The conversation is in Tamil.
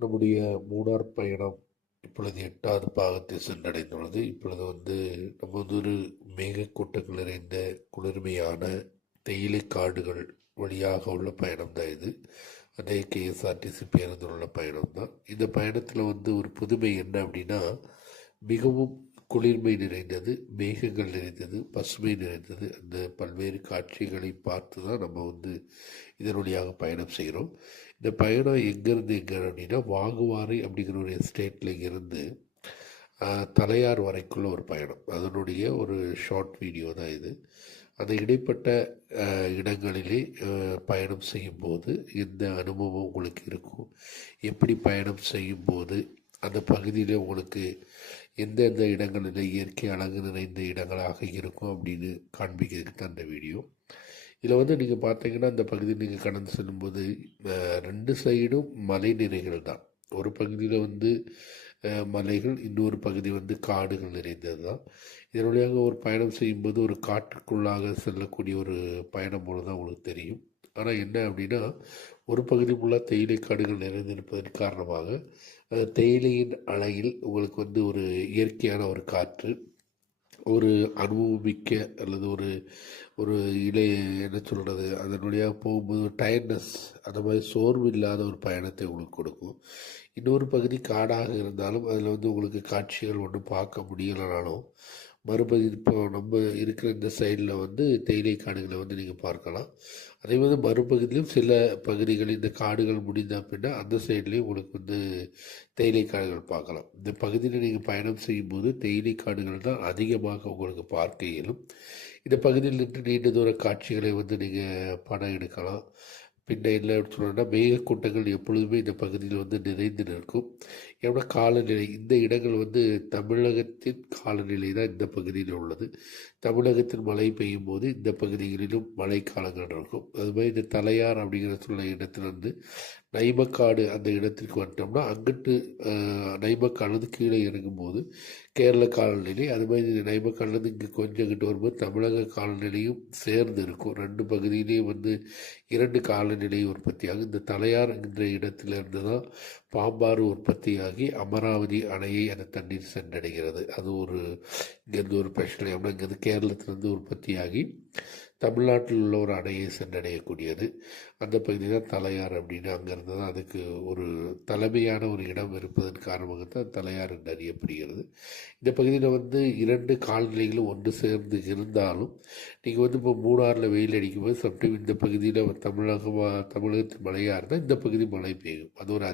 நம்முடைய மூணார் பயணம் இப்பொழுது 8வது பாகத்தை சென்றடைந்துள்ளது. இப்பொழுது நம்ம ஒரு மேகக்கூட்டங்கள் நிறைந்த குளிர்மையான தேயிலை காடுகள் வழியாக உள்ள பயணம் தான் இது. அதே கேஎஸ்ஆர்டிசி பேருந்தில் உள்ள பயணம் தான். இந்த பயணத்தில் ஒரு புதுமை என்ன அப்படின்னா, மிகவும் குளிர்மை நிறைந்தது, மேகங்கள் நிறைந்தது, பசுமை நிறைந்தது. அந்த பல்வேறு காட்சிகளை பார்த்து தான் நம்ம இதன் வழியாக பயணம் செய்கிறோம். இந்த பயணம் எங்கேருந்து எங்கே அப்படின்னா, வாகுவாரை அப்படிங்கிற ஒரு எஸ்டேட்டில் இருந்து தலையார் வரைக்குள்ள ஒரு பயணம். அதனுடைய ஒரு ஷார்ட் வீடியோ தான் இது. அந்த இடைப்பட்ட இடங்களிலே பயணம் செய்யும்போது எந்த அனுபவம் உங்களுக்கு இருக்கும், எப்படி பயணம் செய்யும்போது அந்த பகுதியில் உங்களுக்கு எந்தெந்த இடங்களில் இயற்கை அழகு நிறைந்த இடங்களாக இருக்கும் அப்படின்னு காண்பிக்கிறதுக்கு தான் அந்த வீடியோ. இதில் நீங்கள் பார்த்தீங்கன்னா, அந்த பகுதியில் நீங்கள் கடந்து செல்லும்போது 2 சைடும் மலைநிறைகள் தான். ஒரு பகுதியில் மலைகள், இன்னொரு பகுதி காடுகள் நிறைந்தது தான். இதன் வழியாக ஒரு பயணம் செய்யும்போது ஒரு காட்டுக்குள்ளாக செல்லக்கூடிய ஒரு பயணம் போல தான் உங்களுக்கு தெரியும். ஆனால் என்ன அப்படின்னா, ஒரு பகுதி ஃபுல்லாக தேயிலை காடுகள் நிறைந்திருப்பதன் காரணமாக தேயிலையின் அலையில் உங்களுக்கு ஒரு இயற்கையான ஒரு காற்று, ஒரு அனுபவமிக்க அல்லது ஒரு ஒரு இலை என்ன சொல்கிறது, அதன் வழியாக போகும்போது ஒரு டயர்ட்னஸ், அந்த மாதிரி சோர்வு இல்லாத ஒரு பயணத்தை உங்களுக்கு கொடுக்கும். இன்னொரு பகுதி காடாக இருந்தாலும் அதில் உங்களுக்கு காட்சிகள் ஒன்றும் பார்க்க முடியலைனாலும், மறுபகுதி இப்போ நம்ம இருக்கிற இந்த சைடில் தேயிலை காடுகளை நீங்கள் பார்க்கலாம். அதே மாதிரி மறுபகுதியிலும் சில பகுதிகள், இந்த காடுகள் முடிந்த அப்படின்னா அந்த சைட்லேயும் உங்களுக்கு தேயிலை காடுகள் பார்க்கலாம். இந்த பகுதியில் நீங்கள் பயணம் செய்யும்போது தேயிலை காடுகள் தான் அதிகமாக உங்களுக்கு பார்க்க இயலும். இந்த பகுதியில் நின்று நீண்ட தூர காட்சிகளை நீங்கள் படம் எடுக்கலாம். பின்ன என்ன சொல்லணும்னா, மேகக்கூட்டங்கள் எப்பொழுதுமே இந்த பகுதியில் நிறைந்து நிற்கும். ஏன்னா காலநிலை, இந்த இடங்கள் தமிழகத்தின் காலநிலை தான் இந்த பகுதியில் உள்ளது. தமிழகத்தில் மழை பெய்யும் போது இந்த பகுதிகளிலும் மழை காலங்கள் இருக்கும். அதுமாதிரி இந்த தலையார் அப்படிங்கிற சொல்ல இடத்துல நைமக்காடு அந்த இடத்திற்கு வந்துட்டோம்னா, அங்கிட்டு நைமக்காடுலேருந்து கீழே இறங்கும்போது கேரள காலநிலை, அது மாதிரி நைமக்காடுலேருந்து இங்கே கொஞ்சம் இங்கிட்டு வரும்போது தமிழக காலநிலையும் சேர்ந்து இருக்கும். 2 பகுதியிலேயும் 2 காலநிலை உற்பத்தியாகும். இந்த தலையார் என்ற இடத்திலிருந்து தான் பாம்பாறு உற்பத்தியாகி அமராவதி அணையை அந்த தண்ணீர் சென்றடைகிறது. அது இங்கேருந்து ஒரு பிரச்சனை. அப்படின்னா இங்கேருந்து கேரளத்திலேருந்து உற்பத்தியாகி தமிழ்நாட்டில் உள்ள ஒரு அணையை சென்றடையக்கூடியது. அந்த பகுதி தான் தலையார் அப்படின்னு. அங்கேருந்து தான் அதுக்கு ஒரு தலைமையான ஒரு இடம் இருப்பதன் காரணமாகத்தான் தலையார் என்று அறியப்படுகிறது. இந்த பகுதியில் 2 காலநிலைகளும் ஒன்று சேர்ந்து இருந்தாலும், நீங்கள் இப்போ மூணாறில் வெயில் அடிக்கும்போது சம்டைம் இந்த பகுதியில் தமிழகத்தின் மழையாக இருந்தால் இந்த பகுதி மழை பெய்யும். அது ஒரு